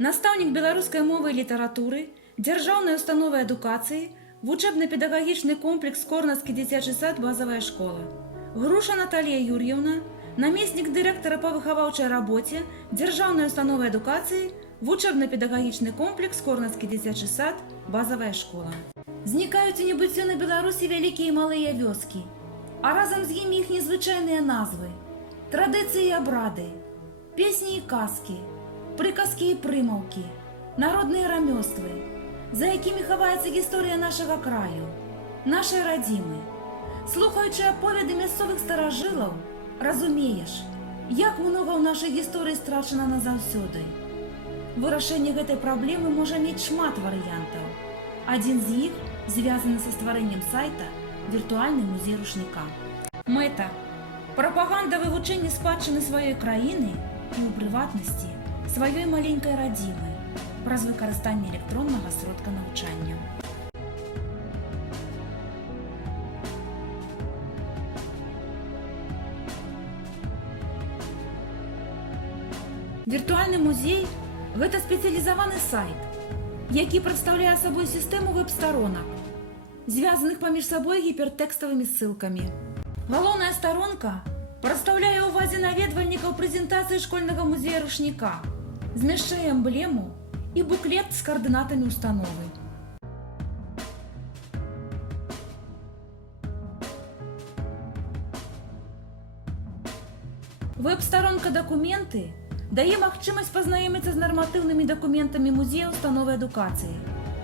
Настаўнік беларускай мовы і літаратуры, дзяржаўнай установы адукацыі, вучэбна-педагагічны комплекс Корнацкі дзіцячы сад, базавая школа. Груша Наталія Юр'евна, намеснік дырэктара па выхаваўчай рабоце дзяржаўнай установы адукацыі, вучэбна-педагагічны комплекс Корнацкі дзіцячы сад, базавая школа. Знікаюць у небыццё на Беларусі вялікія і малыя вёскі, а разам з імі іх незвычайныя назвы, традыцыі і абрады, песні і казкі, прыказкі і прымаўкі, народныя рамёствы, за якімі хаваецца гісторыя нашага краю, нашай радзімы. Слухаючы аповеды мясцовых старажылаў, разумееш, як многа ў нашай гісторыі страчана назаўсёды. Вырашэнне гэтай праблемы можа мець шмат варыянтаў. Адзін з іх звязаны са стварэннем сайта «Віртуальны музей рушніка». Мэта – прапаганда вывучэння спадчыны сваёй краіны і, у прыватнасці, сваёй маленькай радзімы праз выкарыстанне электроннага сродка навучання. Віртуальны музей – гэта спецыялізаваны сайт, які прадстаўляе сабой сістэму веб-старонак, звязаных паміж сабой гіпертэкставымі ссылкамі. Галоўная старонка прадстаўляе ўвазе наведвальнікаў прэзентацыі школьнага музея рушніка, змяшчае эмблему і буклет з каардынатамі установы. Веб-старонка «Дакументы» дае магчымасць пазнаёміцца з нарматыўнымі дакументамі музея установы адукацыі,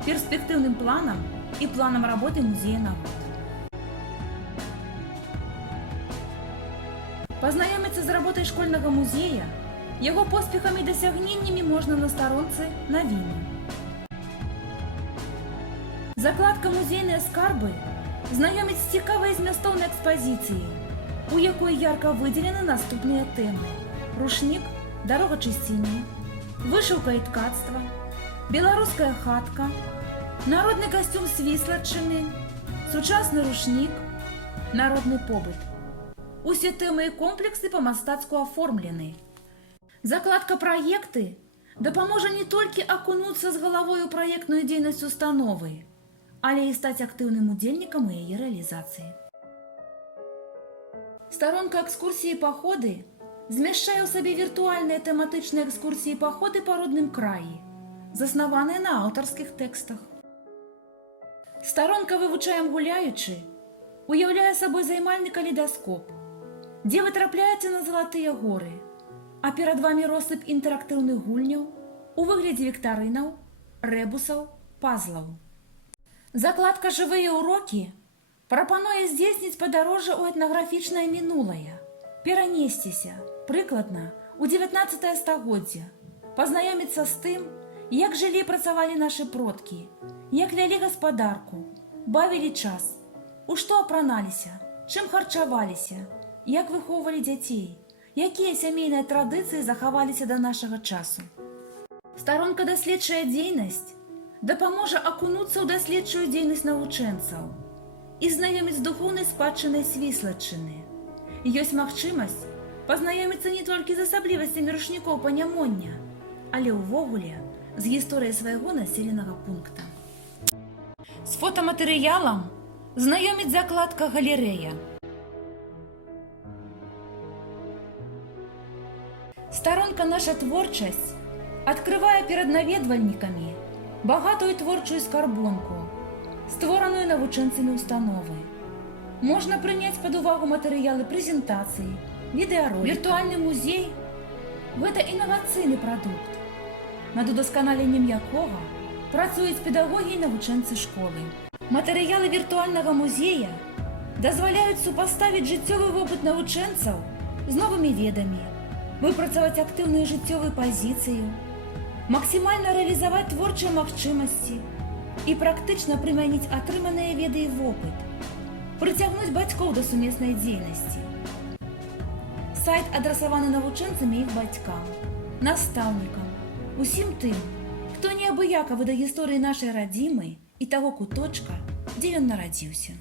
перспектыўным планам і планам работы музея на год. Пазнаёміцца з работай школьнага музея, яго поспехамі і дасягненнямі можна на старонцы «Навіны». Закладка «Музейныя скарбы» знаёміць з цікавай змястоўнай экспазіцыяй, у якой ярка выдзелены наступныя тэмы: рушнік, дарога чысціні, вышыўка і ткацтва, беларуская хатка, народны касцюм свіслаччыны, сучасны рушнік, народны побыт. Усе тэмы і комплексы па-мастацку аформлены. Закладка «Праекты» дапаможа не толькі акунуцца з галавой у праектную дзейнасць установы, але і стаць актыўным удзельнікам яе рэалізацыі. Старонка «Экскурсіі і паходы» змяшчае ў сабе віртуальныя тэматычныя экскурсіі і паходы па родным краі, заснаваныя на аўтарскіх тэкстах. Старонка «Вывучаем гуляючы» уяўляе сабой займальны калейдаскоп, дзе вы трапляеце на залатыя горы, а перад вамі россып інтэрактыўных гульняў у выглядзе віктарынаў, рэбусаў, пазлаў. Закладка «Жывыя ўрокі» прапануе здзейсніць падарожжа ў этнаграфічнае мінулае, перанесціся, прыкладна, у 19 стагоддзе, пазнаёміцца з тым, як жылі і працавалі нашы продкі, як вялі гаспадарку, бавілі час, у што апраналіся, чым харчаваліся, як выхоўвалі дзяцей, якія сямейныя традыцыі захаваліся да нашага часу. Старонка «Даследчая дзейнасць» дапаможа акунуцца ў даследчую дзейнасць навучэнцаў і знаёміць з духоўнай спадчынай свіслаччыны. Ёсць магчымасць пазнаёміцца не толькі з асаблівасцямі рушнікоў панямоння, але ўвогуле з гісторыяй свайго населенага пункта. З фотаматэрыялам знаёміць закладка «Галерэя». Старонка «Наша творчасць» адкрывае перад наведвальнікамі багатую творчую скарбонку, створаную навучэнцамі установы. Можна прыняць пад увагу матэрыялы прэзентацыі, відэаролікаў. Віртуальны музей – гэта інавацыйны прадукт, над удасканаленнем якога працуюць педагогі і навучэнцы школы. Матэрыялы віртуальнага музея дазваляюць супаставіць жыццёвы вопыт навучэнцаў з новымі ведамі, выпрацаваць актыўную жыццёвую пазіцыю, максімальна рэалізаваць творчыя магчымасці і практычна прымяніць атрыманыя веды і вопыт, прыцягнуць бацькоў да сумеснай дзейнасці. Сайт адрасаваны навучэнцам і іх бацькам, настаўнікам, усім тым, хто неабыякавы да гісторыі нашай радзімы і таго куточка, дзе ён нарадзіўся.